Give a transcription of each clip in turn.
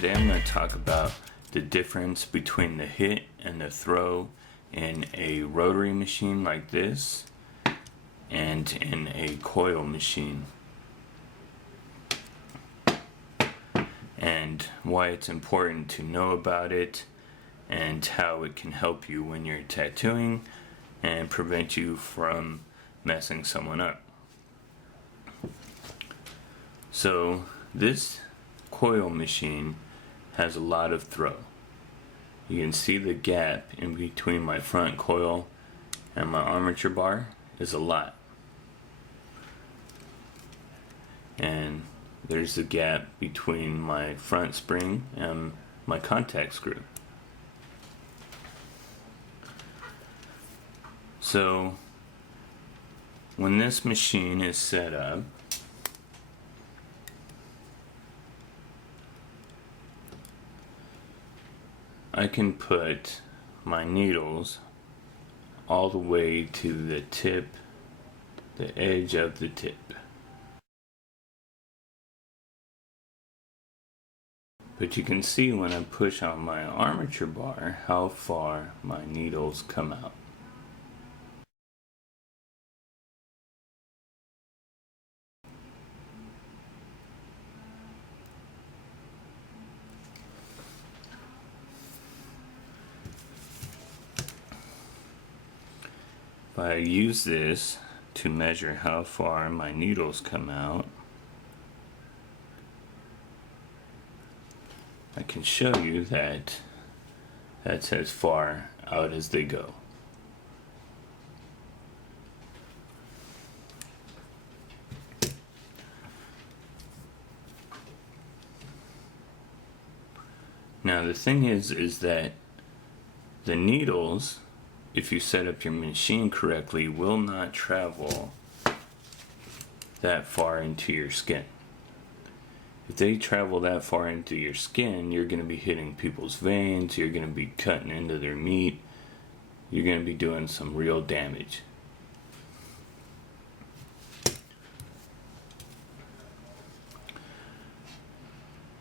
Today I'm going to talk about the difference between the hit and the throw in a rotary machine like this and in a coil machine, and why it's important to know about it and how it can help you when you're tattooing and prevent you from messing someone up. So this coil machine has a lot of throw. You can see the gap in between my front coil and my armature bar is a lot. And there's the gap between my front spring and my contact screw. So when this machine is set up, I can put my needles all the way to the tip, the edge of the tip. But you can see when I push on my armature bar how far my needles come out. If I use this to measure how far my needles come out, I can show you that that's as far out as they go. Now the thing is that the needles, if you set up your machine correctly, will not travel that far into your skin. If they travel that far into your skin, you're going to be hitting people's veins, you're going to be cutting into their meat, you're going to be doing some real damage.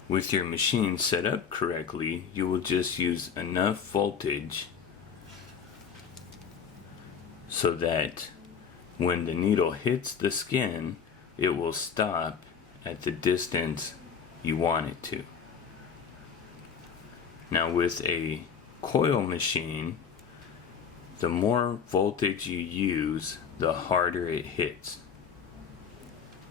With your machine set up correctly, you will just use enough voltage so that when the needle hits the skin, it will stop at the distance you want it to. Now with a coil machine, the more voltage you use, the harder it hits.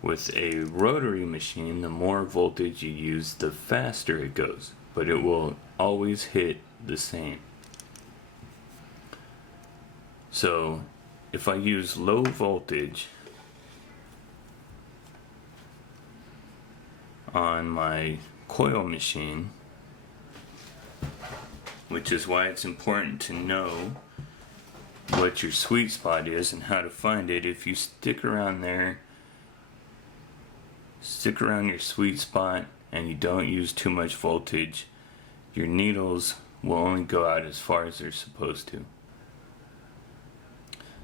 With a rotary machine, the more voltage you use, the faster it goes, but it will always hit the same. So if I use low voltage on my coil machine, which is why it's important to know what your sweet spot is and how to find it. If you stick around there, stick around your sweet spot and you don't use too much voltage, your needles will only go out as far as they're supposed to.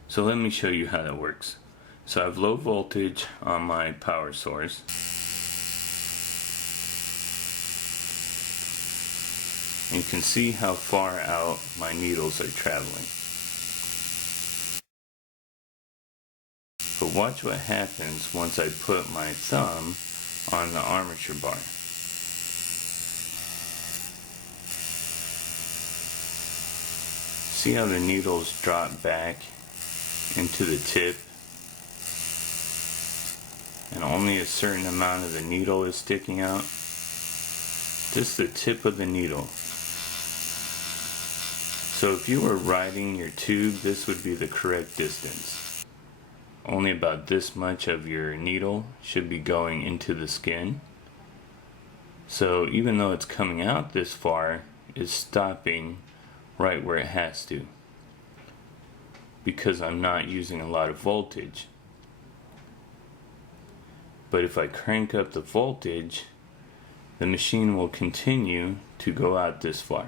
So let me show you how that works. So I have low voltage on my power source. And you can see how far out my needles are traveling. But watch what happens once I put my thumb on the armature bar. See how the needles drop back into the tip, and only a certain amount of the needle is sticking out? Just the tip of the needle. So if you were riding your tube, this would be the correct distance. Only about this much of your needle should be going into the skin. So even though it's coming out this far, it's stopping right where it has to, because I'm not using a lot of voltage. But if I crank up the voltage, the machine will continue to go out this far.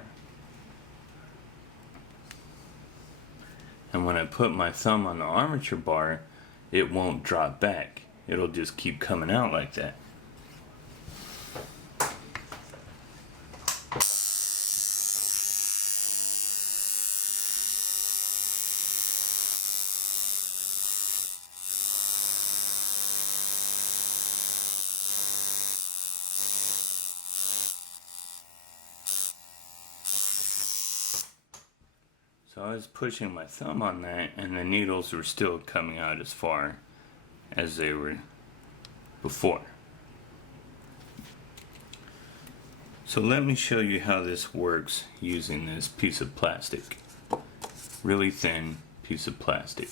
And when I put my thumb on the armature bar, it won't drop back. It'll just keep coming out like that. So I was pushing my thumb on that, and the needles were still coming out as far as they were before. So let me show you how this works using this piece of plastic. Really thin piece of plastic.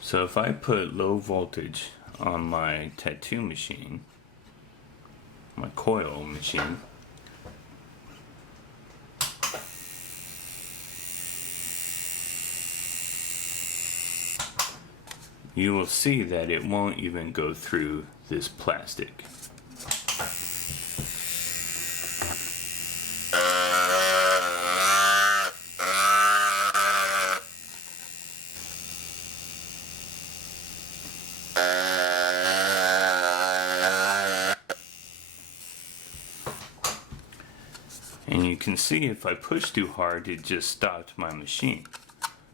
So if I put low voltage on my tattoo machine, my coil machine, you will see that it won't even go through this plastic. And you can see if I push too hard, it just stopped my machine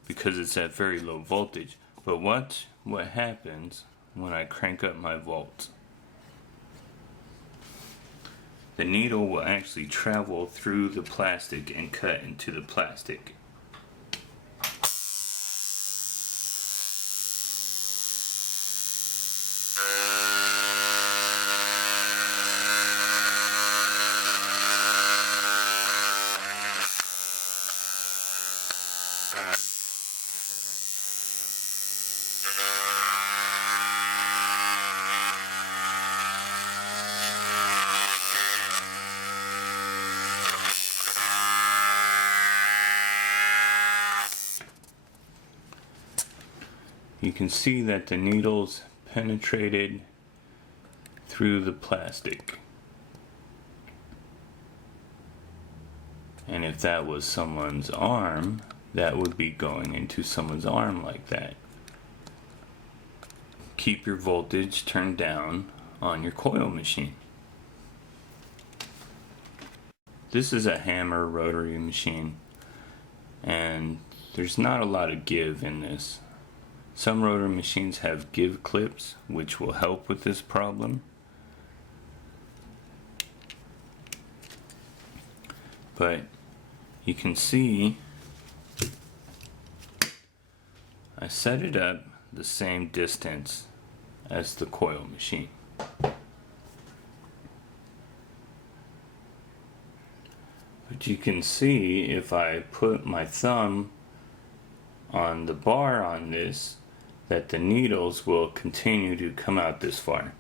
because it's at very low voltage. But watch what happens when I crank up my volts. The needle will actually travel through the plastic and cut into the plastic. You can see that the needles penetrated through the plastic. And if that was someone's arm, that would be going into someone's arm like that. Keep your voltage turned down on your coil machine. This is a hammer rotary machine, and there's not a lot of give in this. Some rotary machines have give clips, which will help with this problem. But you can see I set it up the same distance as the coil machine. But you can see if I put my thumb on the bar on this, that the needles will continue to come out this far.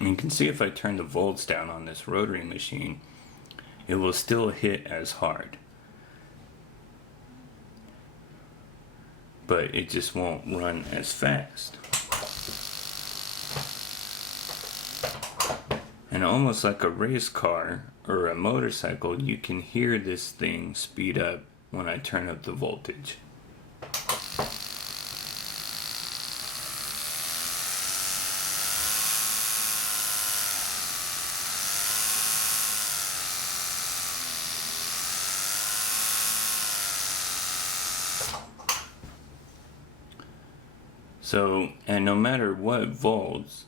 And you can see if I turn the volts down on this rotary machine, it will still hit as hard. But it just won't run as fast. And almost like a race car or a motorcycle, you can hear this thing speed up when I turn up the voltage. So, and no matter what volts,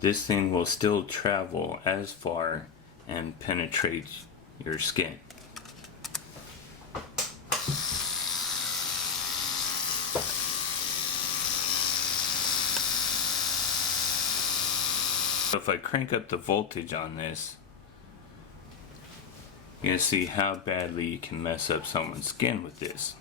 this thing will still travel as far and penetrate your skin. So if I crank up the voltage on this, you're going to see how badly you can mess up someone's skin with this.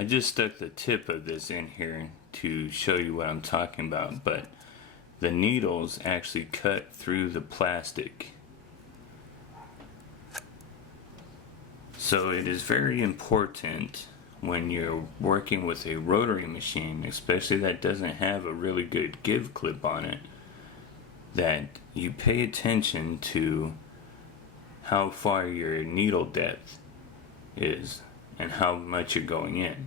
I just stuck the tip of this in here to show you what I'm talking about, but the needles actually cut through the plastic. So it is very important when you're working with a rotary machine, especially that doesn't have a really good give clip on it, that you pay attention to how far your needle depth is and how much you're going in.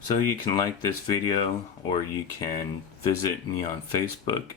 So you can like this video, or you can visit me on Facebook